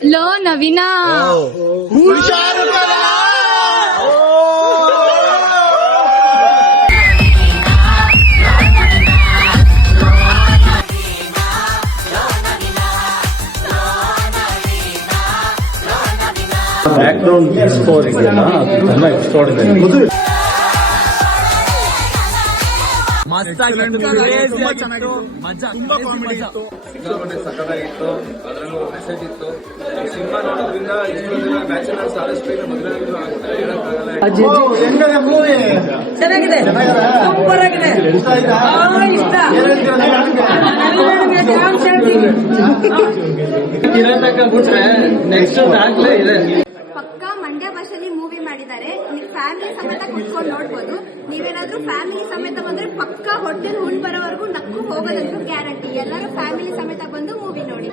Low ನವೀನ background score ಇದೆಯಲ್ಲ ಅದು ತುಂಬಾ ಎಕ್ಸ್ಟ್ರಾರ್ಡಿನರಿ. ತುಂಬಾ ಕಾಮಿಡಿ ಇತ್ತು, ಸಿಕ್ಕಾಪಟ್ಟೆ ಸಕ್ಕತ್ತಾಗಿತ್ತು. ಅದರಲ್ಲೂ ಮೆಸೇಜ್ ಇತ್ತು. ಸಿನಿಮಾ ನೋಡೋದ್ರಿಂದ ಇಷ್ಟೊಂದಿನ ಬ್ಯಾಚುಲರ್ಸ್ ಆದಷ್ಟು ಈಗ ಮದುವೆ ಆಗುತ್ತೆ ಹೇಳಕ್ಕಾಗಲ್ಲ. ಮೂವಿ ಚೆನ್ನಾಗಿದೆ, ಸೂಪರ್ ಆಗಿದೆ, ಇಷ್ಟ ನೆಕ್ಸ್ಟ್ ಆಗ್ಲೇ ಇದೆ. ಪಕ್ಕಾ ಮಂಡ್ಯ ಭಾಷೆಯಲ್ಲಿ ಮೂವಿ ಮಾಡಿದ್ದಾರೆ. ನೀವು ಫ್ಯಾಮಿಲಿ ಸಮೇತ ಕುತ್ಕೊಂಡು ನೋಡ್ಬೋದು. ನೀವೇನಾದ್ರೂ ಫ್ಯಾಮಿಲಿ ಸಮೇತ ಬಂದ್ರೆ ಪಕ್ಕಾ ಹೊಟ್ಟೆಲ್ ಹುಣ್ ಬರೋವರೆಗೂ ನಕ್ಕು ಹೋಗೋದಂತೂ ಗ್ಯಾರಂಟಿ. ಎಲ್ಲರೂ ಫ್ಯಾಮಿಲಿ ಸಮೇತ ಬಂದು ಮೂವಿ ನೋಡಿ.